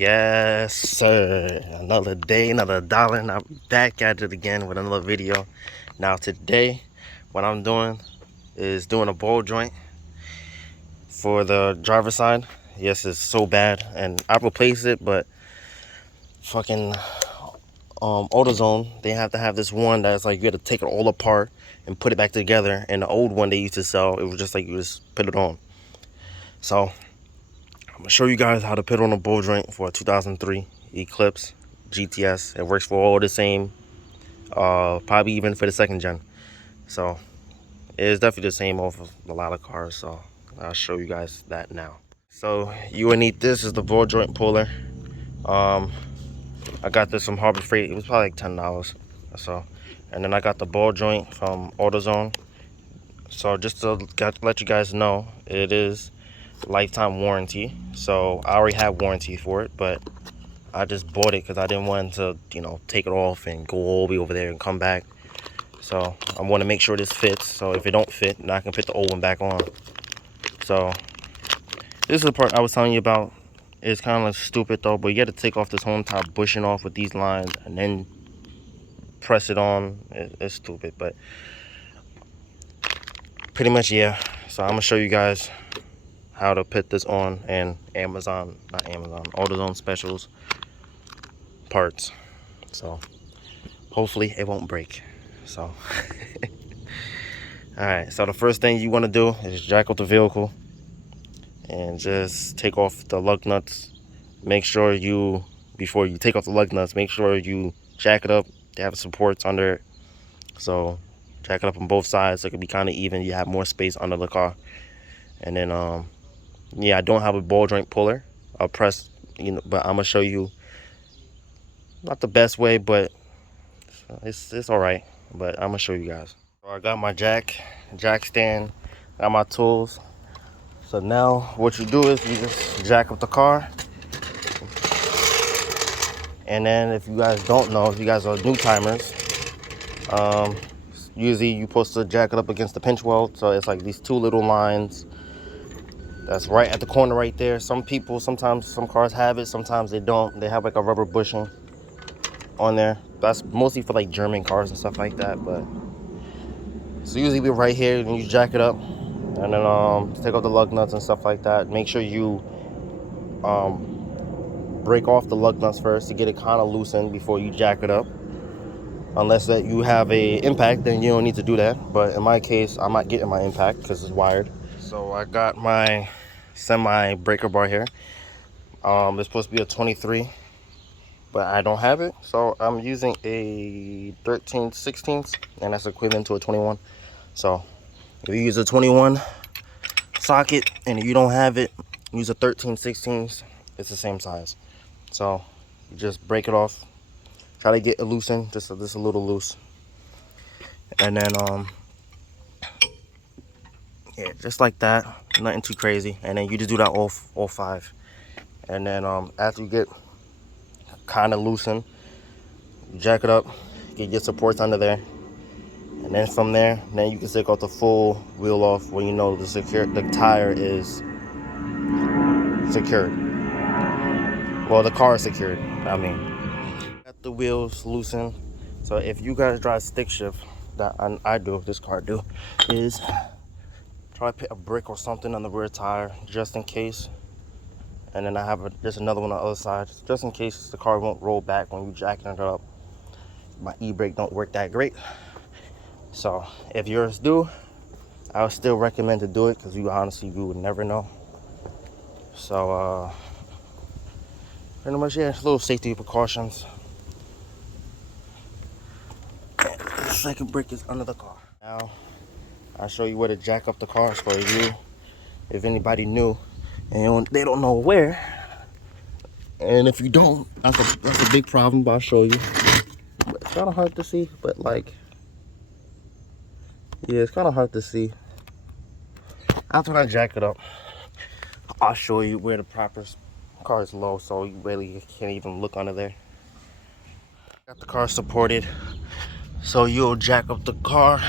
Yes, sir. Another day, another dollar, and I'm back at it again with another video. Now today, what I'm doing is doing a ball joint for the driver's side. Yes, it's so bad, and I replaced it, but fucking AutoZone, they have to have this one that's like you got to take it all apart and put it back together. And the old one they used to sell, it was just like you just put it on. So I'm gonna show you guys how to put on a ball joint for a 2003 Eclipse GTS. It works for all the same, probably even for the second gen. So it's definitely the same off of a lot of cars. So I'll show you guys that now. So you will need this is the ball joint puller. I got this from Harbor Freight. It was probably like $10. So, and then I got the ball joint from AutoZone. So just to let you guys know, it is lifetime warranty. So I already have warranty for it, but I just bought it because I didn't want to, take it off and go all the way over there and come back. So I want to make sure this fits. So if it don't fit, then I can put the old one back on. So this is the part I was telling you about. It's kind of stupid though, but you got to take off this whole entire bushing off with these lines and then press it on. It's stupid, but pretty much, yeah. So I'm gonna show you guys how to put this on, and AutoZone specials parts. So hopefully it won't break. So all right, so the first thing you want to do is jack up the vehicle and just take off the lug nuts. Make sure before you take off the lug nuts, make sure you jack it up. They have supports under it, so jack it up on both sides so it can be kind of even. You have more space under the car. And then yeah, I don't have a ball joint puller. I'll press, but I'm gonna show you, not the best way, but it's all right. But I'm gonna show you guys. So I got my jack stand, got my tools. So now what you do is you just jack up the car. And then if you guys don't know, if you guys are new timers, usually you're supposed to jack it up against the pinch weld. So it's like these two little lines that's right at the corner right there. Sometimes some cars have it, sometimes they don't. They have like a rubber bushing on there. That's mostly for like German cars and stuff like that. But so usually we're right here and you jack it up. And then take off the lug nuts and stuff like that. Make sure you break off the lug nuts first to get it kind of loosened before you jack it up. Unless that you have a impact, then you don't need to do that. But in my case, I'm not getting my impact because it's wired. So I got my semi breaker bar here. It's supposed to be a 23, but I don't have it. So I'm using a 13/16, and that's equivalent to a 21. So if you use a 21 socket and if you don't have it, use a 13/16. It's the same size. So you just break it off. Try to get it loosened, just a little loose. And then yeah, just like that. Nothing too crazy. And then you just do that all 5. And then after you get kind of loosened, you jack it up, get your supports under there. And then from there, then you can take off the full wheel off when you know the tire is secured. Well, the car is secured, I mean. Got the wheels loosened. So if you guys drive stick shift, that I do, this car do, is try to put a brick or something on the rear tire just in case. And then I have just another one on the other side, just in case the car won't roll back when you jacking it up. My e-brake don't work that great. So if yours do, I would still recommend to do it because you would never know. So pretty much, yeah, little safety precautions. The second brick is under the car. Now I'll show you where to jack up the car for you, if anybody new and they don't know where. And if you don't, that's a big problem, but I'll show you. But it's kind of hard to see, but like, yeah, it's kind of hard to see. After I jack it up, I'll show you where the proper car is low, so you really can't even look under there. Got the car supported, so you'll jack up the car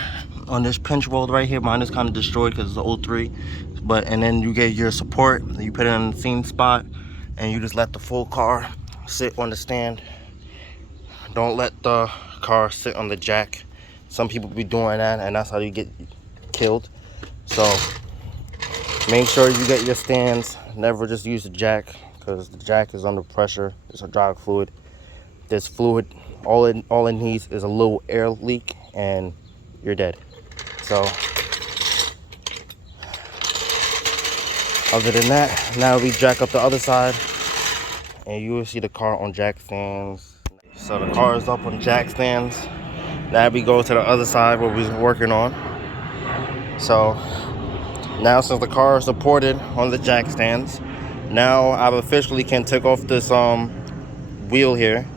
on this pinch weld right here. Mine is kind of destroyed because it's an 03, and then you get your support, you put it in the same spot, and you just let the full car sit on the stand. Don't let the car sit on the jack. Some people be doing that, and that's how you get killed. So make sure you get your stands. Never just use the jack, because the jack is under pressure. It's hydraulic fluid. This fluid, all it needs is a little air leak, and you're dead. So other than that, now we jack up the other side, and you will see the car on jack stands. So the car is up on jack stands. Now we go to the other side where we're working on. So now since the car is supported on the jack stands, now I officially can take off this wheel here,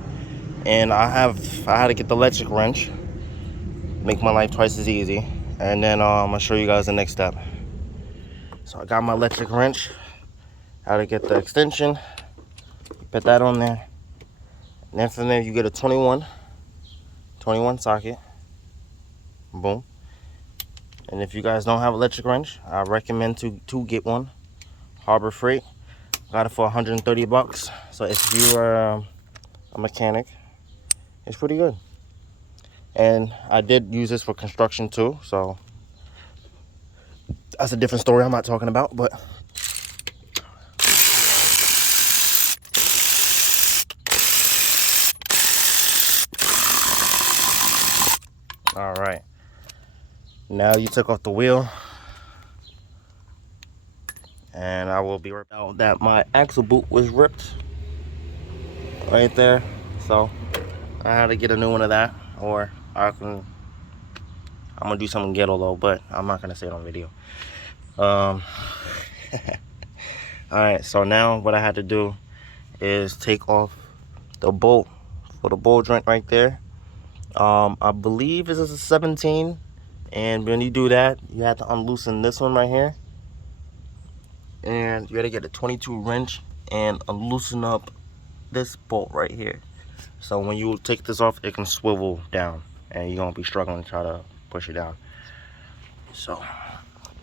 and I had to get the electric wrench, make my life twice as easy, and then I'm gonna show you guys the next step. So I got my electric wrench, how to get the extension, put that on there, and then from there you get a 21 socket, boom. And if you guys don't have electric wrench, I recommend to get one. Harbor Freight, got it for 130 bucks. So if you are a mechanic, it's pretty good. And I did use this for construction too, so that's a different story I'm not talking about, but all right. Now you took off the wheel, and I will be right out that my axle boot was ripped right there. So I had to get a new one of that, or I'm gonna do something ghetto though, but I'm not gonna say it on video. All right, so now what I had to do is take off the bolt for the ball joint right there. I believe this is a 17, and when you do that, you have to unloosen this one right here, and you gotta get a 22 wrench and loosen up this bolt right here. So when you take this off, it can swivel down, and you're gonna be struggling to try to push it down. So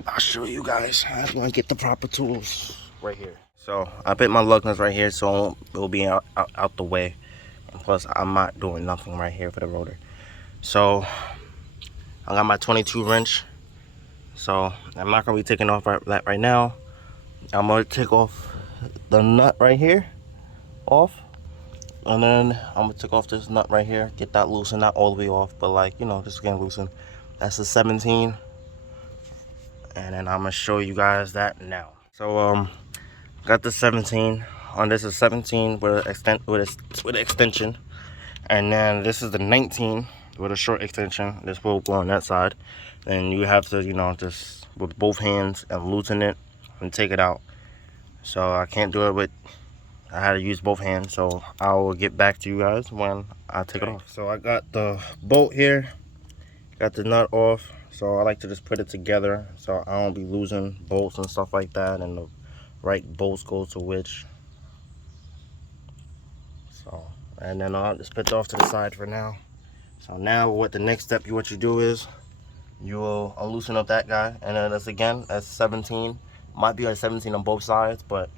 I'll show you guys how I'm gonna get the proper tools right here. So I put my lug nuts right here, so it'll be out the way. And plus, I'm not doing nothing right here for the rotor. So I got my 22 wrench. So I'm not gonna be taking off that right now. I'm gonna take off the nut right here off, and then I'm gonna take off this nut right here, get that loosened, not all the way off, but like, you know, just getting loosened. That's a 17, and then I'm gonna show you guys that now. So got the 17 on. This is 17 with an extension, and then this is the 19 with a short extension. This will go on that side, and you have to, you know, just with both hands and loosen it and take it out. So I can't do it with, I had to use both hands, so I will get back to you guys when I take it off. So I got the bolt here, got the nut off, so I like to just put it together so I don't be losing bolts and stuff like that, and the right bolts go to which. So, and then I'll just put it off to the side for now. So now what the next step, what you do is you will loosen up that guy, and then that's 17. Might be a 17 on both sides, but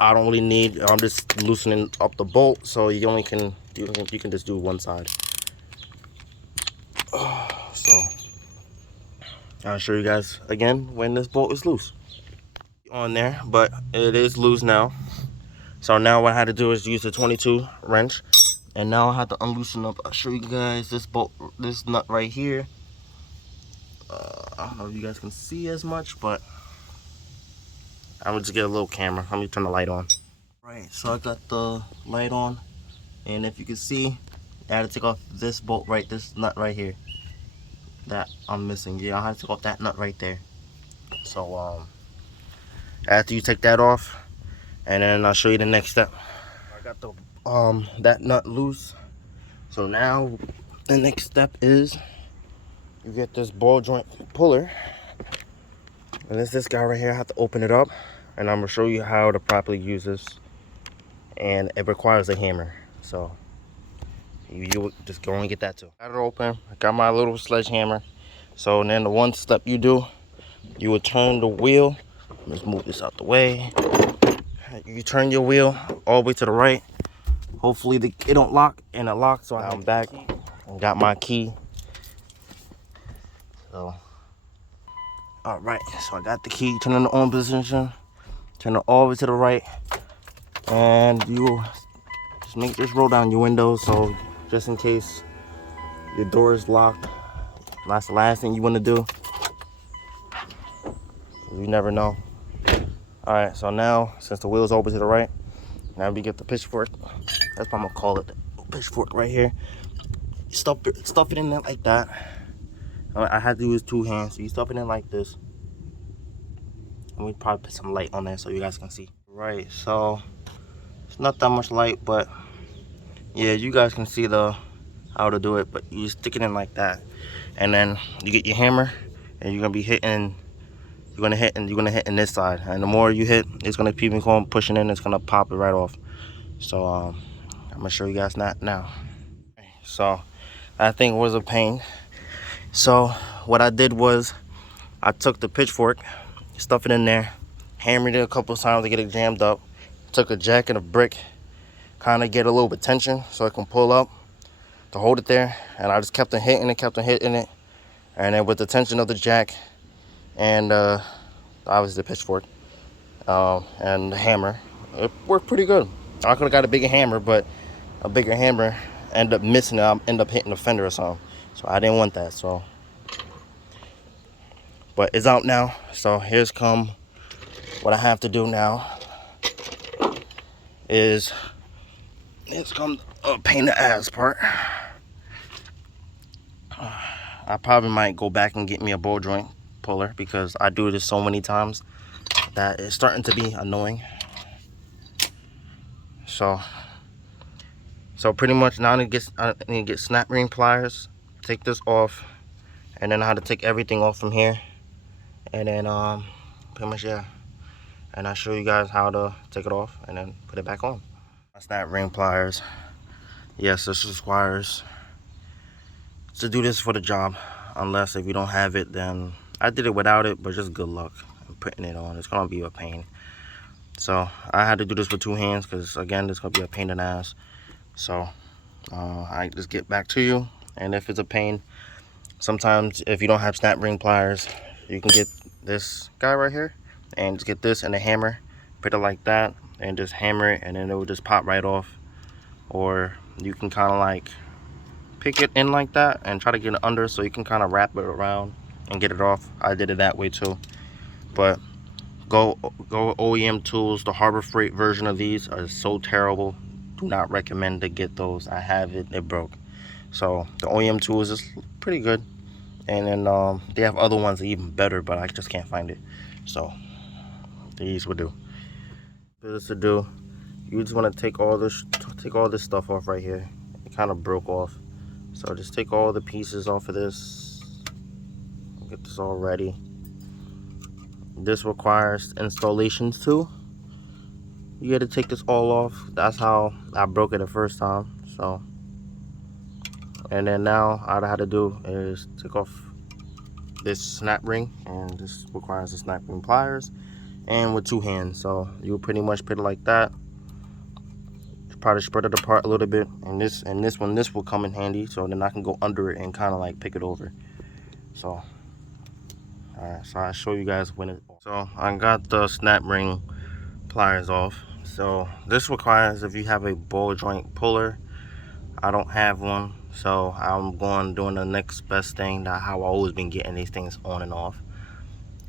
I don't really need, I'm just loosening up the bolt, so you can just do one side. So I'll show you guys again when this bolt is loose on there, but it is loose now. So now what I had to do is use the 22 wrench, and now I have to unloosen up. I'll show you guys this bolt, this nut right here. I don't know if you guys can see as much, but I'm gonna just get a little camera. Let me turn the light on. Right, so I got the light on, and if you can see, I had to take off this bolt right, this nut right here that I'm missing. Yeah, I had to take off that nut right there. So after you take that off, and then I'll show you the next step. I got the that nut loose. So now the next step is you get this ball joint puller, and it's this guy right here. I have to open it up, and I'm gonna show you how to properly use this, and it requires a hammer. So you just go and get that too. Got it open. I got my little sledgehammer. So then the one step you do, you would turn the wheel. Let's move this out the way. you turn your wheel all the way to the right. Hopefully it don't lock, and it locks. So I'm back and got my key. So, all right. So I got the key. Turn it in the on position. Turn it all the way to the right, and you just roll down your window. So just in case your door is locked, that's the last thing you want to do. You never know. All right. So now, since the wheel's over to the right, now we get the pitchfork. That's what I'm gonna call it, the pitchfork right here. Stuff it in there like that. I had to use 2 hands, so you stuff it in like this. And we probably put some light on there so you guys can see. Right, so it's not that much light, but yeah, you guys can see how to do it. But you stick it in like that, and then you get your hammer, and you're gonna be hitting. You're gonna hit in this side, and the more you hit, it's gonna keep on pushing in. It's gonna pop it right off. So I'm gonna show you guys that now. So that thing was a pain. So what I did was I took the pitchfork, stuffed it in there, hammered it a couple of times to get it jammed up, took a jack and a brick, kind of get a little bit tension so it can pull up to hold it there, and I just kept on hitting it, and then with the tension of the jack and obviously the pitchfork and the hammer, it worked pretty good. I could have got a bigger hammer, but a bigger hammer ended up missing it. I ended up hitting the fender or something, so I didn't want that. So, but it's out now. So here's what I have to do now is it's come a pain in the ass part. I probably might go back and get me a ball joint puller because I do this so many times that it's starting to be annoying. So pretty much now I need to get snap ring pliers, take this off, and then I had to take everything off from here, and then pretty much, yeah. And I'll show you guys how to take it off and then put it back on. My snap ring pliers. Yes, this requires to do this for the job. Unless if you don't have it, then I did it without it, but just good luck putting it on. It's gonna be a pain. So I had to do this with 2 hands because again, it's gonna be a pain in the ass. So I just get back to you, and if it's a pain, sometimes if you don't have snap ring pliers, you can get this guy right here and just get this and a hammer, put it like that and just hammer it, and then it will just pop right off. Or you can kind of like pick it in like that and try to get it under, so you can kind of wrap it around and get it off. I did it that way too. But go OEM tools. The Harbor Freight version of these are so terrible. Do not recommend to get those. I have it broke. So the OEM tools is pretty good, and then they have other ones that are even better, but I just can't find it. So these will do. This to do. You just want to take all this stuff off right here. It kind of broke off, so just take all the pieces off of this. Get this all ready. This requires installations too. You got to take this all off. That's how I broke it the first time. So, and then now all I had to do is take off this snap ring, and this requires the snap ring pliers, and with 2 hands. So you pretty much put it like that. Probably spread it apart a little bit, and this will come in handy, so then I can go under it and kind of like pick it over. So all right, so I'll show you guys when it's off. So I got the snap ring pliers off. So this requires if you have a ball joint puller. I don't have one, so I'm doing the next best thing, that how I've always been getting these things on and off.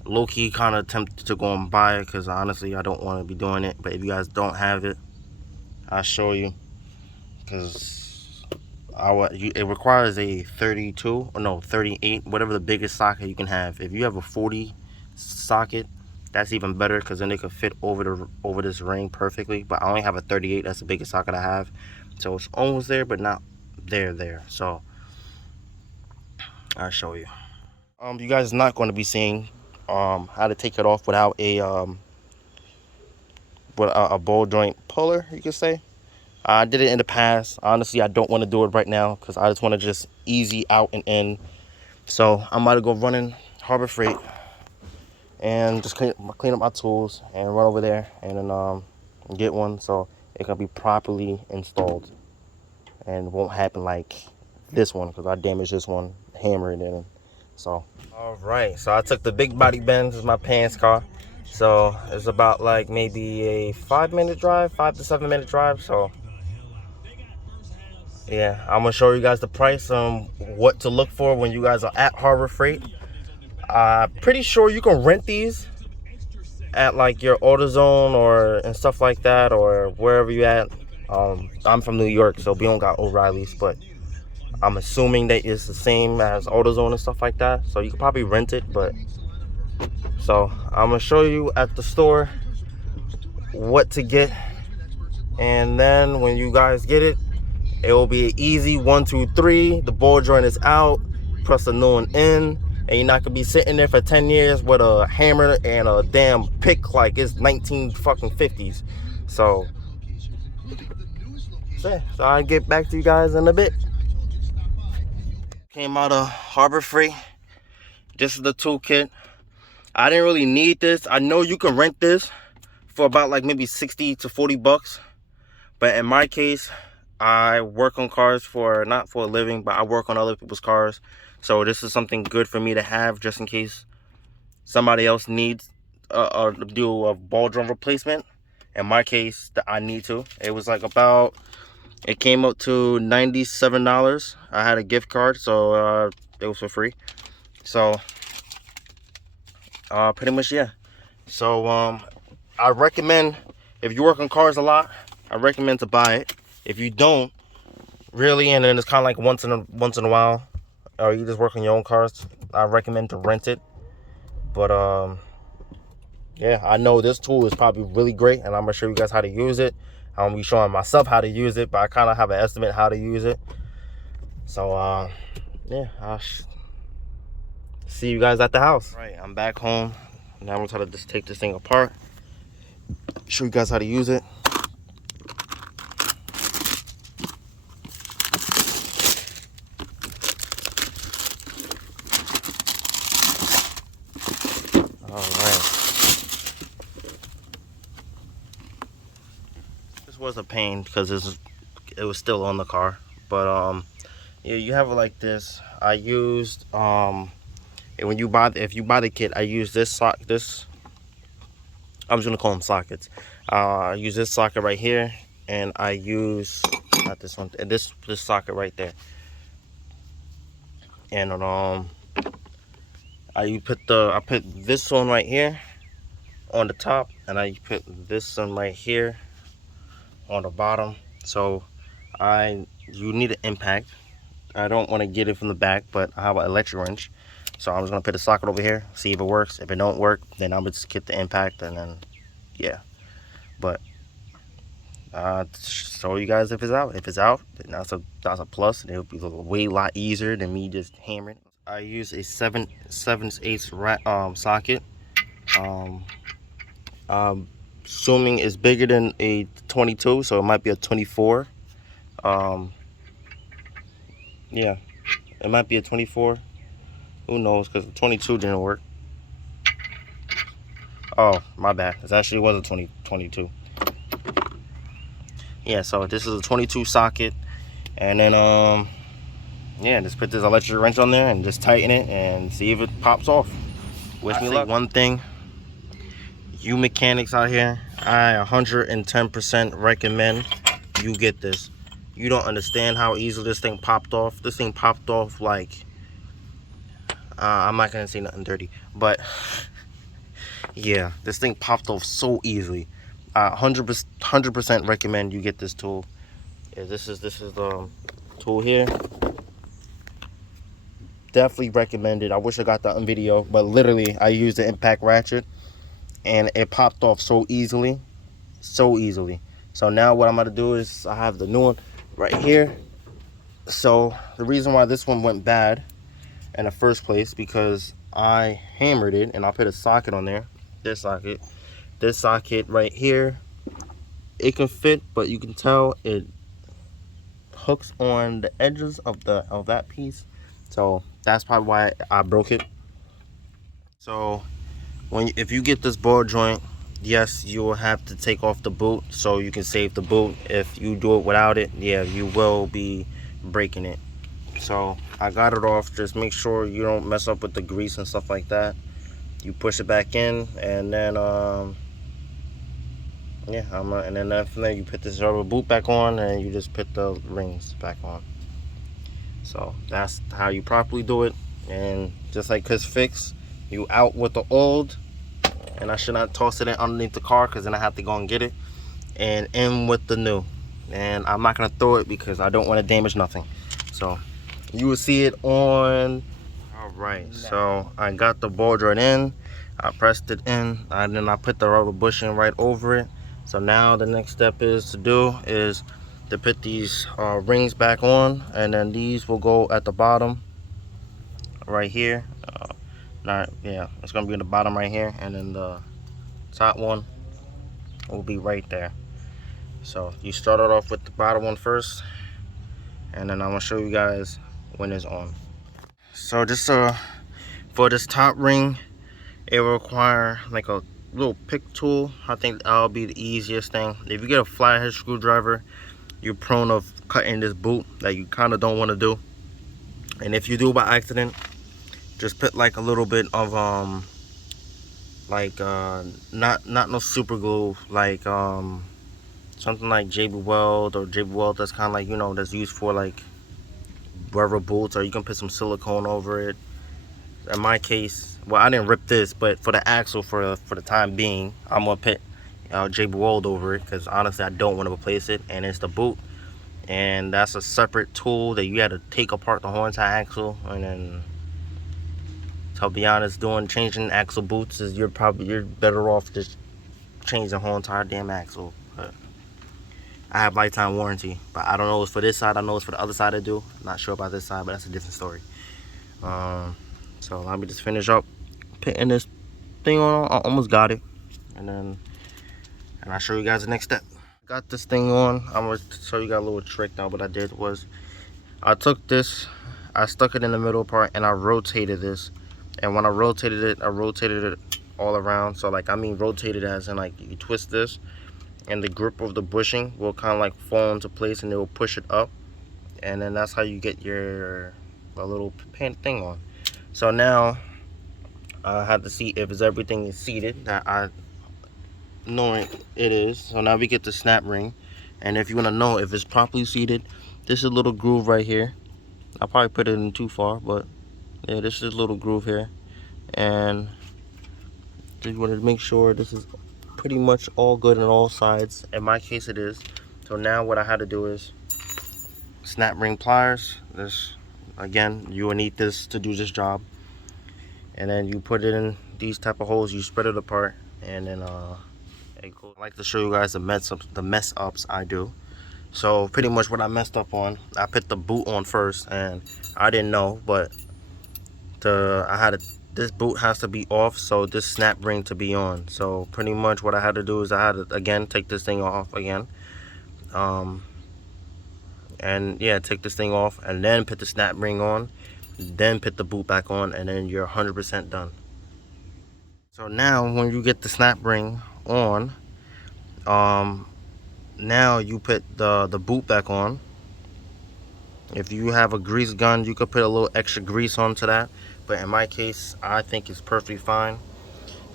Low-key kind of tempted to go and buy it because honestly I don't want to be doing it, but if you guys don't have it, I'll show you, because it requires a 32 or no 38, whatever the biggest socket you can have. If you have a 40 socket, that's even better, because then it could fit over this ring perfectly. But I only have a 38. That's the biggest socket I have, so it's almost there but not there. So I'll show you. You guys are not going to be seeing how to take it off without a ball joint puller, you could say. I did it in the past. Honestly, I don't want to do it right now because I just want to just easy out and in. So I'm about to go running Harbor Freight and just clean up my tools and run over there, and then get one so it can be properly installed and won't happen like this one, because I damaged this one hammering in. So all right, so I took the big body Benz. This is my parents' car, so it's about like maybe a 5-minute drive, 5 to 7 minute drive. So yeah, I'm gonna show you guys the price on what to look for when you guys are at Harbor Freight. Pretty sure you can rent these at like your AutoZone or and stuff like that, or wherever you at. I'm from New York, so we don't got O'Reilly's, but I'm assuming that it's the same as AutoZone and stuff like that. So you can probably rent it, but so I'm gonna show you at the store what to get, and then when you guys get it, it will be an easy 1, 2, 3. The ball joint is out, press the new one in, and you're not gonna be sitting there for 10 years with a hammer and a damn pick like it's 1950s. So I'll get back to you guys in a bit. Came out of Harbor Freight. This is the toolkit. I didn't really need this. I know you can rent this for about like maybe 60 to 40 bucks. But in my case, I work on cars for, not for a living, but I work on other people's cars. So this is something good for me to have just in case somebody else needs do a ball drum replacement. In my case, that I need to. It was like about, it came up to $97. I had a gift card, so it was for free. So pretty much, yeah. So I recommend, if you work on cars a lot, I recommend to buy it. If you don't really, and then it's kind of like once in a while, or you just work on your own cars, I recommend to rent it. But yeah, I know this tool is probably really great, and I'm gonna show you guys how to use it. I'm gonna be showing myself how to use it, but I kind of have an estimate how to use it. So yeah, I'll see you guys at the house. All right, I'm back home. Now I'm gonna try to just take this thing apart, show you guys how to use it. All right. This was a pain because it was still on the car, but yeah, you have it like this. I used and when you buy, if you buy the kit, I use this I'm just gonna call them sockets. I use this socket right here, and I use not this one, and this socket right there. And I put this one right here on the top, and I put this one right here on the bottom. So you need an impact. I don't want to get it from the back, but I have an electric wrench. So I'm just gonna put a socket over here, see if it works. If it don't work, then I'm gonna just get the impact, and then yeah. But show you guys if it's out. If it's out, then that's a plus, and it'll be way lot easier than me just hammering. I use a 7/8 socket. I'm assuming it's bigger than a 22, so it might be a 24. Yeah, it might be a 24. Who knows? Because the 22 didn't work. Oh, my bad. It actually was a 22. Yeah, so this is a 22 socket, and then yeah, just put this electric wrench on there and just tighten it and see if it pops off. Wish me luck. One thing, you mechanics out here, I 110% recommend you get this. You don't understand how easily this thing popped off. This thing popped off like I'm not gonna say nothing dirty, but yeah, this thing popped off so easily. 100% recommend you get this tool. Yeah, this is the tool here. Definitely recommend it. I wish I got that on video, but literally I used the impact ratchet and it popped off so easily. So now what I'm gonna do is, I have the new one right here. So the reason why this one went bad in the first place, because I hammered it, and I'll put a socket on there. This socket right here, it can fit, but you can tell it hooks on the edges of that piece. So that's probably why I broke it. So if you get this ball joint, yes, you will have to take off the boot so you can save the boot. If you do it without it, yeah, you will be breaking it. So I got it off. Just make sure you don't mess up with the grease and stuff like that. You push it back in, and then yeah, and then from there you put this rubber boot back on, and you just put the rings back on. So that's how you properly do it. And just like Chris fix, you out with the old, and I should not toss it in underneath the car because then I have to go and get it, and in with the new. And I'm not gonna throw it because I don't want to damage nothing. So you will see it on. All right, so I got the ball joint in, I pressed it in, and then I put the rubber bushing right over it. So now the next step is to put these rings back on, and then these will go at the bottom right here. Yeah, it's gonna be in the bottom right here, and then the top one will be right there. So you start it off with the bottom one first, and then I'm gonna show you guys when it's on. So just for this top ring, it will require like a little pick tool. I think that'll be the easiest thing. If you get a flathead screwdriver, you're prone of cutting this boot that you kind of don't want to do. And if you do by accident, just put like a little bit of not no super glue, like something like JB Weld or JB Weld that's kind of like, you know, that's used for like rubber boots, or you can put some silicone over it. In my case, well, I didn't rip this, but for the axle, for the time being, I'm gonna put JB Weld over it because honestly I don't want to replace it. And it's the boot, and that's a separate tool that you had to take apart the whole entire axle. And then, to be honest, changing axle boots is you're better off just changing the whole entire damn axle. But I have lifetime warranty, but I don't know it's for this side. I know it's for the other side. I do. I'm not sure about this side, but that's a different story. So let me just finish up putting this thing on. I almost got it, and I'll show you guys the next step. Got this thing on. I'm gonna show you guys a little trick now. What I did was I took this, I stuck it in the middle part, and I rotated this. And when I rotated it all around. So like, I mean rotated as in like you twist this, and the grip of the bushing will kind of like fall into place, and it will push it up, and then that's how you get your little pin thing on. So now I have to see if everything is seated that I know it is. So now we get the snap ring, and if you want to know if it's properly seated, this is a little groove right here. I probably put it in too far, but yeah, this is a little groove here, and just wanted to make sure this is pretty much all good on all sides. In my case it is. So now what I had to do is snap ring pliers. This, again, you will need this to do this job, and then you put it in these type of holes, you spread it apart, and then I like to show you guys the mess ups I do. So pretty much what I messed up on, I put the boot on first, and I didn't know, but this boot has to be off, so this snap ring to be on. So pretty much what I had to do is I had to again take this thing off again, and yeah, take this thing off, and then put the snap ring on, then put the boot back on, and then you're 100% done. So now when you get the snap ring on, now you put the boot back on. If you have a grease gun, you could put a little extra grease onto that, but in my case I think it's perfectly fine.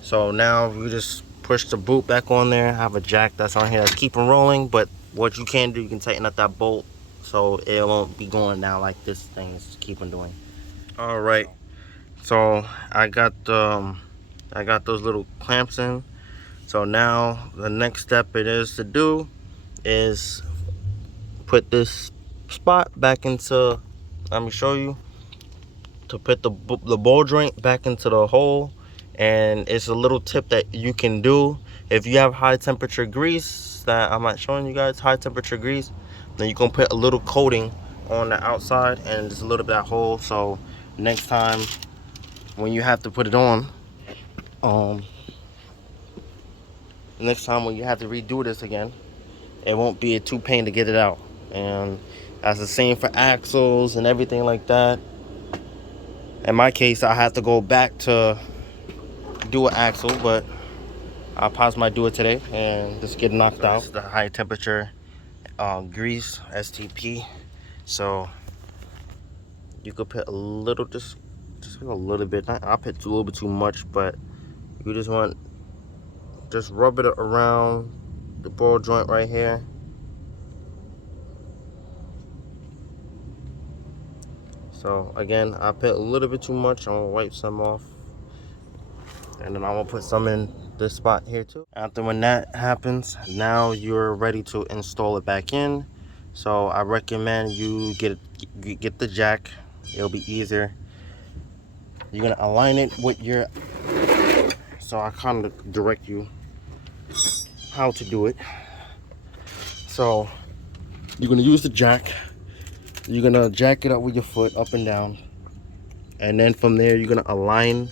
So now you just push the boot back on there. I have a jack that's on here that's keeping rolling, but what you can do, you can tighten up that bolt so it won't be going down like this thing is keeping doing. All right, so I got those little clamps in. So now the next step it is to do is put this spot back into, let me show you, to put the ball joint back into the hole. And it's a little tip that you can do if you have high temperature grease that I'm not showing you guys, high temperature grease, then you can put a little coating on the outside and just a little bit of that hole, so next time when you have to put it on, next time when you have to redo this again, it won't be a too pain to get it out. And that's the same for axles and everything like that. In my case, I have to go back to do an axle, but I possibly might do it today and just get knocked out. This is the high temperature grease STP. So you could put a little, just a little bit. I put a little bit too much, but you just rub it around the ball joint right here. So again, I put a little bit too much. I'm gonna wipe some off, and then I'm gonna put some in this spot here too. After when that happens, now you're ready to install it back in. So I recommend you get the jack. It'll be easier. You're gonna align it with your, so I kind of direct you how to do it. So you're gonna use the jack. You're gonna jack it up with your foot up and down, and then from there you're gonna align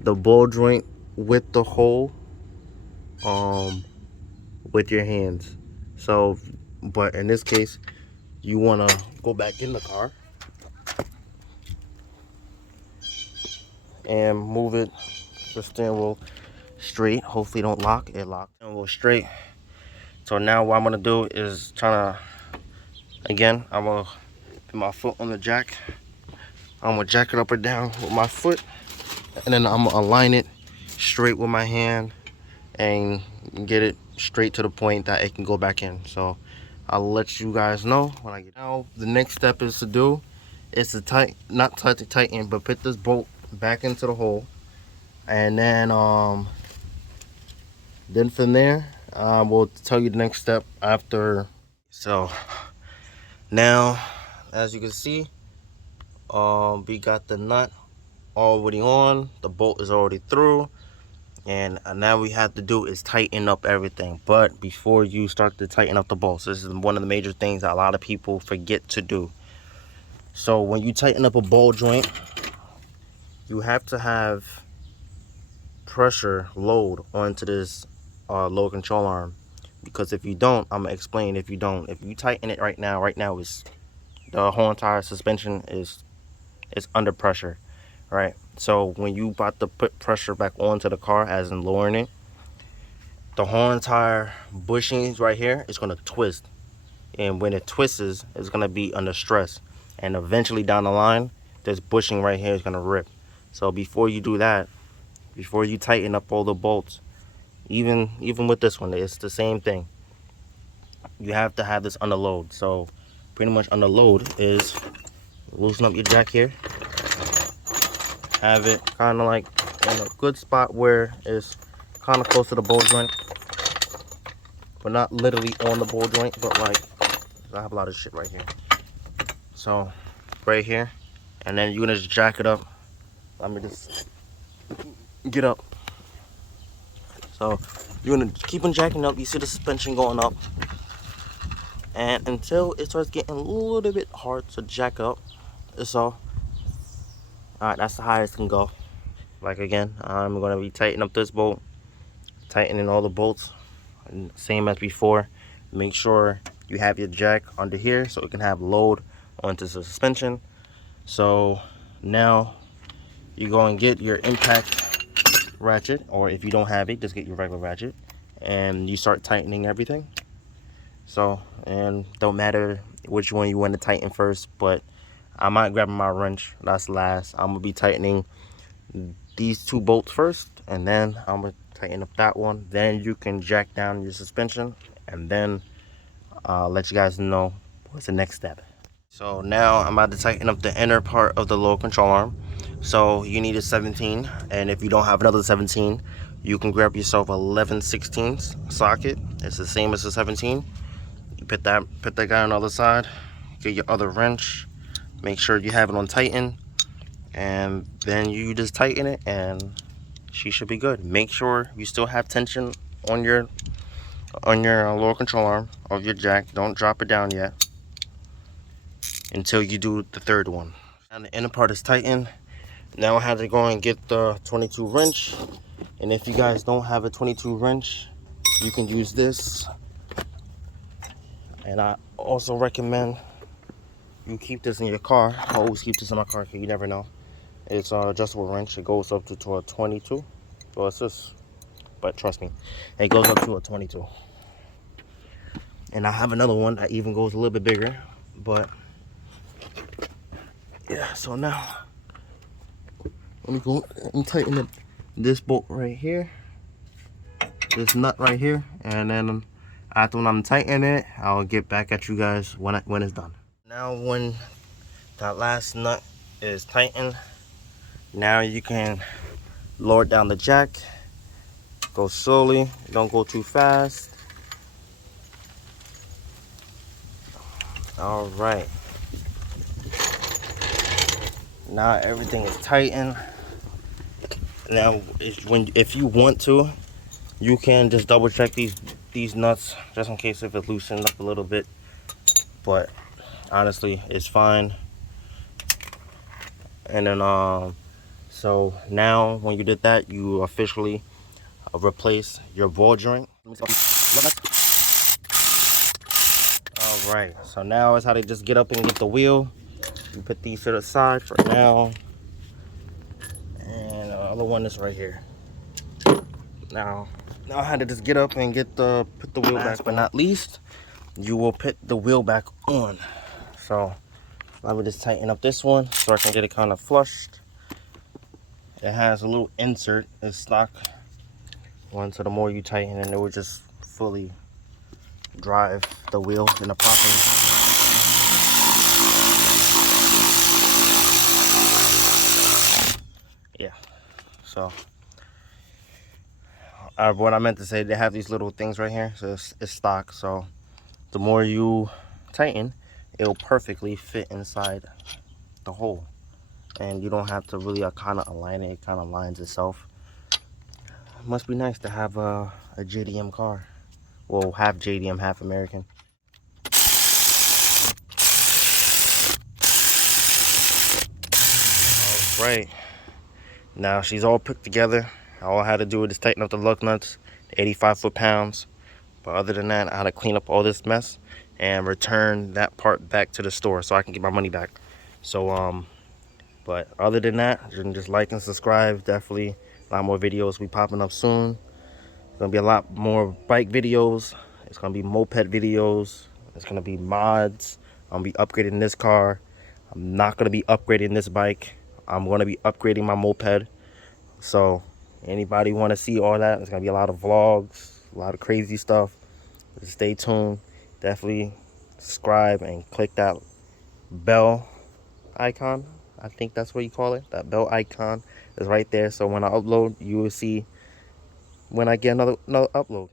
the ball joint with the hole with your hands. So, but in this case, you wanna go back in the car and move it, the steering wheel straight. Hopefully don't lock. It locked. Steering wheel straight. So now what I'm gonna do is again, I'm gonna put my foot on the jack. I'm gonna jack it up or down with my foot, and then I'm gonna align it straight with my hand and get it straight to the point that it can go back in. So I'll let you guys know when I get out. The next step is to not tighten, but put this bolt back into the hole, and then from there we'll tell you the next step after. So now, as you can see, we got the nut already on, the bolt is already through, and now we have to do is tighten up everything. But before you start to tighten up the bolts, this is one of the major things that a lot of people forget to do. So when you tighten up a ball joint, you have to have pressure load onto this load control arm, because if you don't, I'm gonna explain. If you tighten it right now is the whole entire suspension is under pressure, right? So when you about to put pressure back onto the car, as in lowering it, the whole entire bushings right here is gonna twist, and when it twists, it's gonna be under stress, and eventually down the line, this bushing right here is gonna rip. So before you do that, before you tighten up all the bolts, even with this one, it's the same thing. You have to have this under load. So pretty much under load is loosen up your jack here, have it kind of like in a good spot where it's kind of close to the ball joint, but not literally on the ball joint, but like, I have a lot of shit right here. So right here, and then you're gonna just jack it up. Let me just get up. So you're gonna keep on jacking up. You see the suspension going up, and until it starts getting a little bit hard to jack up. So alright, that's the highest it can go. Like again, I'm gonna be tightening up this bolt, tightening all the bolts, and same as before. Make sure you have your jack under here so it can have load onto the suspension. So now you go and get your impact ratchet, or if you don't have it, just get your regular ratchet, and you start tightening everything. So, and don't matter which one you want to tighten first, but I might grab my wrench, that's last. I'm gonna be tightening these two bolts first, and then I'm gonna tighten up that one. Then you can jack down your suspension, and then let you guys know what's the next step. So now I'm about to tighten up the inner part of the low control arm. So you need a 17, and if you don't have another 17, you can grab yourself a 11/16 socket. It's the same as a 17. You put that guy on the other side, get your other wrench, make sure you have it on tighten, and then you just tighten it and she should be good. Make sure you still have tension on your lower control arm of your jack. Don't drop it down yet until you do the third one. And the inner part is tightened. Now I have to go and get the 22 wrench, and if you guys don't have a 22 wrench, you can use this. And I also recommend you keep this in your car. I always keep this in my car because you never know. It's an adjustable wrench. It goes up to a 22. Well, it's just but trust me, it goes up to a 22. And I have another one that even goes a little bit bigger, but yeah. So now let me tighten this bolt right here, this nut right here, and then after when I'm tightening it, I'll get back at you guys when it's done. Now when that last nut is tightened, now you can lower down the jack. Go slowly, don't go too fast. All right. Now everything is tightened. Now, if you want to, you can just double check these nuts just in case if it loosened up a little bit. But honestly, it's fine. And then so now when you did that, you officially replace your ball joint. All right. So now is how to just get up and get the wheel. You put these to the side for now. And the other one is right here. Now I had to just get up and put the wheel back. But not least, you will put the wheel back on. So let me just tighten up this one so I can get it kind of flushed. It has a little insert, it's stock one, so the more you tighten, and it will just fully drive the wheel in a proper. Yeah. So what I meant to say, they have these little things right here, so it's stock. So the more you tighten, it'll perfectly fit inside the hole, and you don't have to really kind of align it. It kind of aligns itself. It must be nice to have a JDM car. Well, half JDM, half American. All right. Now she's all put together. All I had to do is tighten up the lug nuts, 85 foot-pounds. But other than that, I had to clean up all this mess and return that part back to the store so I can get my money back. So but other than that, you can just like and subscribe. Definitely a lot more videos be popping up soon. It's gonna be a lot more bike videos. It's gonna be moped videos. It's gonna be mods. I'm gonna be upgrading this car. I'm not gonna be upgrading this bike. I'm gonna be upgrading my moped. So anybody want to see all that, there's gonna be a lot of vlogs, a lot of crazy stuff. Just stay tuned. Definitely subscribe and click that bell icon. I think that's what you call it. That bell icon is right there, so when I upload, you will see when I get another upload.